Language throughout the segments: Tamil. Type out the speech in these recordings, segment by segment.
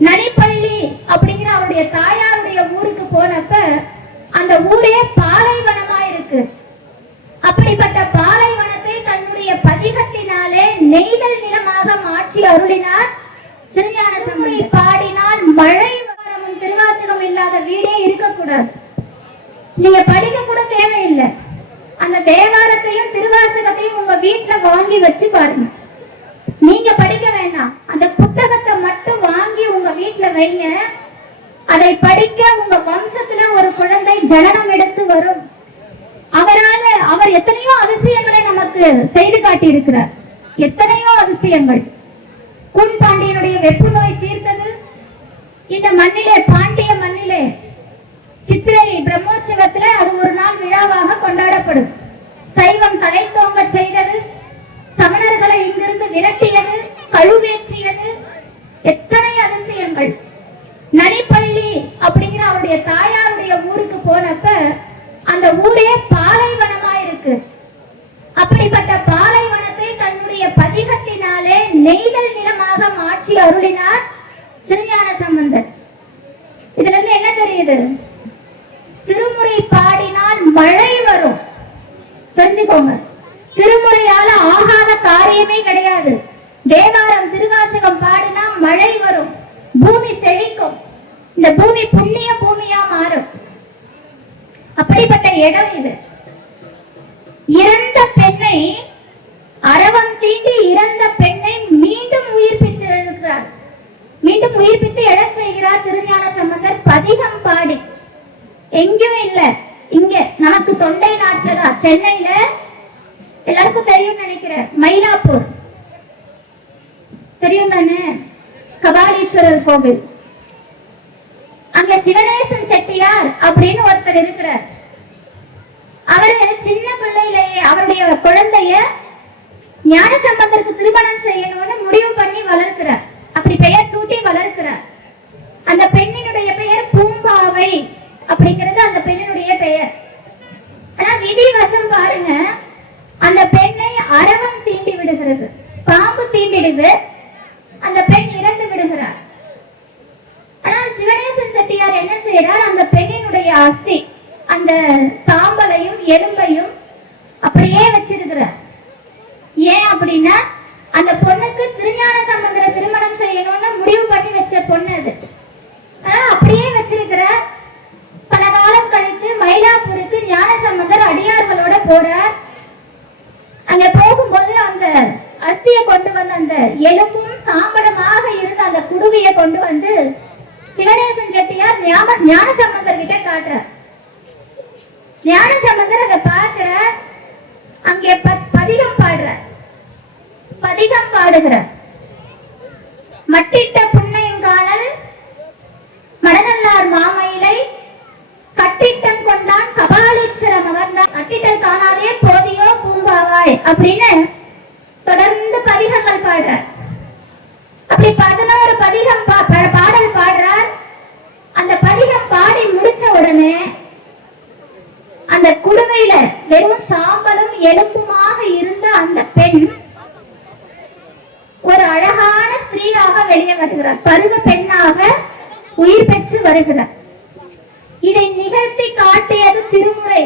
நனிப்பள்ளி அப்படிங்கிற அவருடைய தாயாருடைய ஊருக்கு போனப்ப அந்த ஊரே பாலைவனமா இருக்கு. அப்படிப்பட்ட பாலைவனத்தை தன்னுடைய பதிகத்தினாலே நெய்தல் நிலமாக மாற்றி அருளினார் திருஞான சம்பந்தர். பாடினால் மழை வரமும் திருவாசகம் இல்லாத வீடே இருக்கக்கூடாது. நீங்க படிக்க கூட தேவையில்லை. அந்த தேவாரத்தையும் திருவாசகத்தையும் உங்க வீட்டுல வாங்கி வச்சு பாருங்க. நீங்க படிக்க வேண்டாம், அந்த புத்தகத்தை மட்டும் வாங்கி உங்க வீட்டுல வைங்க. அதை படிக்க உங்க வம்சத்துல ஒரு குழந்தை ஜனனம் எடுத்து வரும். அவர் எத்தனையோ அதிசயங்களை நமக்கு செய்து காட்டி இருக்கிறார். எத்தனையோ அதிசயங்கள். குன் பாண்டியனுடைய வெப்பு நோய் தீர்த்தது இந்த மண்ணிலே, பாண்டிய மண்ணிலே. சித்திரை பிரம்மோற்சவத்துல அது ஒரு நாள் விழாவாக கொண்டாடப்படும். சைவம் தலை தோங்க செய்தது, சமணர்களை இங்கிருந்து விரட்டியது, கழுவேற்றியது, எத்தனை அதிசயங்கள். நனிப்பள்ளி அப்படிங்கிற அவருடைய தாயாருடைய ஊருக்கு போனப்ப அந்த ஊரே பாலைவனமா இருக்கு. அப்படிப்பட்ட பாலைவனத்தை தன்னுடைய பதிகத்தினாலே நெய்தல் நிலமாக மாற்றி அருளினார் திருஞான சம்பந்தர். இதுல இருந்து என்ன தெரியுது? திருமுறை பாடினால் மழை வரும். தெரிஞ்சுக்கோங்க, திருமுறையால ஆகாத காரியமே கிடையாது. தேவாரம் திருவாசகம் பாடினா மழை வரும், பூமி செழிக்கும், இந்த பூமி புண்ணிய பூமியா மாறும். அப்படிப்பட்ட இடம் இது. இறந்த பெண்ணை, அரவம் தீண்டி இறந்த பெண்ணை மீண்டும் உயிர்ப்பித்து எழுகிறார். மீண்டும் உயிர்ப்பித்து எழச் செய்கிறார் திருஞான சம்பந்தர் பதிகம் பாடி. எங்கேயும் இல்ல, இங்க நமக்கு தொண்டை நாட்டுல தான். சென்னையில எல்லாருக்கும் தெரியும் நினைக்கிறேன், மயிலாப்பூர் தெரியும் தானே, கபாலீஸ்வரர் கோவில். அங்க சிவனேசன் செட்டியார் அப்படின்னு ஒருத்தர் இருக்கிறார். அவரு சின்ன பிள்ளையிலேயே அவருடைய குழந்தைய ஞான சம்பந்தருக்கு திருமணம் செய்யணும்னு முடிவு பண்ணி வளர்க்கிறார். அப்படி பெயர் சூட்டி வளர்க்கிறார். அந்த பெண்ணினுடைய பெயர் பூம்பாவை அப்படிங்கிறது அந்த பெண்ணினுடைய பெயர். ஆனா விதி வசம் பாருங்க, அந்த பெண்ணை அரவம் தீண்டி விடுகிறது, பாம்பு தீண்டிடுது, அந்த பெண் இறந்து விடுகிறார். ஆனால் சிவனேசன் செட்டியார் என்ன செய்யறார்? அந்த பெண்ணினுடைய அஸ்தி, அந்த சாம்பலையும் எலும்பையும் அப்படியே வச்சிருக்கிறார். ஏன் அப்படின்னா, அந்த பொண்ணுக்கு திருஞான சம்பந்தரை திருமணம் செய்யணும்னு முடிவு பண்ணி வச்ச பொண்ணு அது. அப்படியே வச்சிருக்கிறார். பல காலம் கழித்து மயிலாப்பூருக்கு ஞான சம்பந்தர் அடியார்களோட போறார். அங்க போகும்போது அந்த அஸ்தியை கொண்டு வந்து, அந்த எலும்பும் சாம்பலமாக இருந்த அந்த குடுவையை கொண்டு வந்து சிவனேசன் செட்டியார் ஞான சம்பந்தர் கிட்ட காட்டுறார். ஞான சம்பந்தர் அதை பார்க்கிற, அங்கே பதிகம் பாடுறார். பதிகம் பாடுகிறார். மட்டிட்ட புன்னையும் காணல் மடநல்லார் மாமயிலை கட்டிட்டம் கொண்டான் கபாலீஸ்வரம் அமர்ந்தான், கட்டிட்டல் காணாதே போதியோ பூம்பாவாய் அப்படின்னு தொடர்ந்து பதிகங்கள் பாடுறார். அப்படி 11 பதிகம் பாடல் பாடுறார். அந்த பதிகம் பாடி முடிச்ச உடனே அந்த குடுவையில வெறும் சாம்பலும் எலும்புமாக இருந்த அந்த பெண் ஒரு அழகான ஸ்திரீயாக வெளியே வருகிறார். பருவ பெண்ணாக உயிர் பெற்று வருகிறார். இதை நிகழ்த்தி காட்டியது திருமுறை.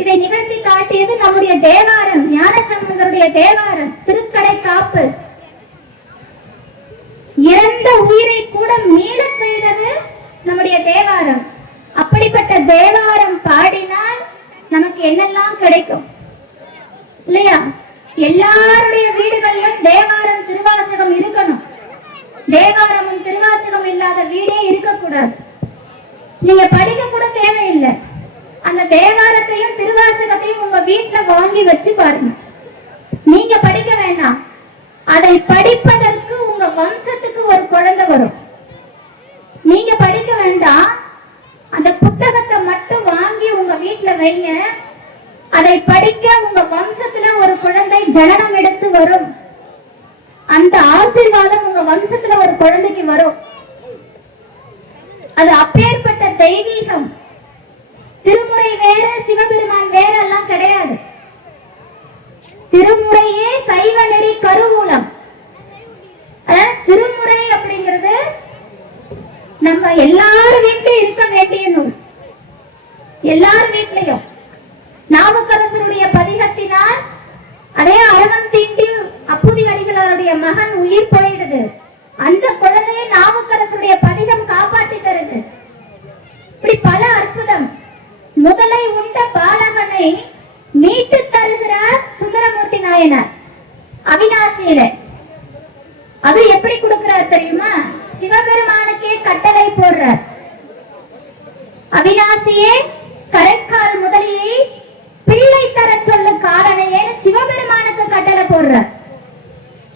இதை நிகழ்த்தி காட்டியது நம்முடைய தேவாரம், ஞான சம்பந்தருடைய தேவாரம், திருக்கடை காப்பு. இறந்த உயிரை கூட மீளச் செய்தது நம்முடைய தேவாரம். அப்படிப்பட்ட தேவாரம் பாடினால் நமக்கு என்னெல்லாம் கிடைக்கும் இல்லையா? எல்லாருடைய வீடுகளிலும் தேவாரம் திருவாசகம் இருக்கணும். தேவாரமும் திருவாசகம் இல்லாத வீடே இருக்கக்கூடாது. நீங்க படிக்க கூட தேவையில்லை. அந்த தேவாரத்தையும் திருவாசகத்தையும் உங்க வீட்டுல வாங்கி வச்சு பாருங்க. நீங்க படிக்க வேண்டாம், அதை படிப்பதற்கு உங்க வம்சத்துக்கு ஒரு குழந்தை வரும். நீங்க படிக்க வேண்டாம், அந்த புத்தகத்தை மட்டும் வாங்கி உங்க வீட்டுல வைங்க. அதை படிக்க உங்க வம்சத்துல ஒரு குழந்தை ஜனனம் எடுத்து வரும். அந்த ஆசீர்வாதம் உங்க வம்சத்துல ஒரு குழந்தைக்கு வரும். அது அப்பேற்பட்ட தெய்வீகம். திருமுறை வேற, சிவபெருமான் வேற எல்லாம் கிடையாது. திருமுறையே சைவ நெறி கருவூலம். அதாவது திருமுறை அப்படிங்கிறது நம்ம எல்லார் வீட்லயும் இருக்க வேண்டிய நூல். எல்லார் வீட்லயும் நாவுக்கரசருடைய பதிகத்தினால் அதே அரவம் தீண்டி அப்புதி அடிகளாருடைய மகன் உயிர் போயிடுது. அந்த குழந்தையை நாவுக்கரசருடைய பதிகம் காப்பாற்றி தருது. இப்படி பல அற்புதம். முதலை உண்ட பாலகனை மீட்டு தருகிறார் சுந்தரமூர்த்தி நாயனார் அவிநாசியில. அது எப்படி கொடுக்கிறார் தெரியுமா? சிவபெருமானுக்கே கட்டளை போடுறார். அவிநாசியே கரைக்கால் முதலியை பிள்ளை தர சொல்லு காலனையே சிவபெருமானுக்கு கட்டளை போடுறார்.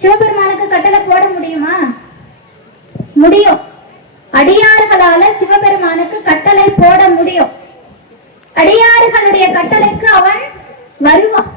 சிவபெருமானுக்கு கட்டளை போட முடியுமா? முடியும். அடியார்களால சிவபெருமானுக்கு கட்டளை போட முடியும். அடியார்களுடைய கட்டளைக்கு அவன் வருவான்.